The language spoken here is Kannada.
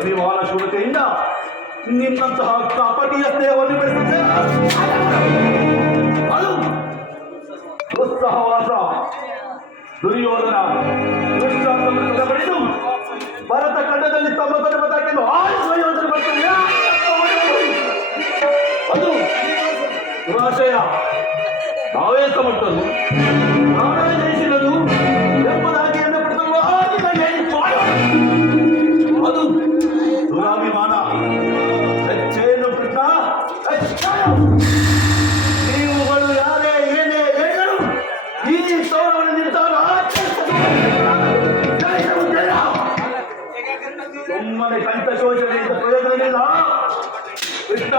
ಅಭಿಮಾನ ಶೂರತೆಯಿಂದ ನಿನ್ನಂತಹ ಕಪಟಿಯ ಸ್ನೇಹವನ್ನು ಬೆಳೆಸಿದ್ದೆ. ಅದು ದುಸ್ಸಹವಾಸ ದುರ್ಯೋಧನ ದುಷ್ಟಾಂತವನ್ನು ಬಡಿದು ಭರತ ಖಂಡದಲ್ಲಿ ತಮ್ಮ ಪದಪತಾಕೆಯನ್ನು ಆರಿಸುವ ಯೋಜನೆ ಬರ್ತದೆ. ಅದು ದುರಾಶಯ. ನಾವೇ ಸಮರ್ಥರು, ನಾವೇ ಜಯಿಸಿದರು ಎಂಬುದಾಗಿ ಎಣ್ಣೆ ಪಡೆದರುವ ಅದು ದುರಾಭಿಮಾನ. ಹೆಚ್ಚೇನು ಕೃಷ್ಣ, ನೀವುಗಳು ಯಾರೇ ಏನೇ ಹೇಳಿದರು ಈ ಸೌರವನ್ನು ನಿಂತವರು ಸುಮ್ಮನೆ ಕಂಠ ಶೋಷಣೆಯಿಂದ ಪ್ರಯೋಜನವಿಲ್ಲ. ಕೃಷ್ಣ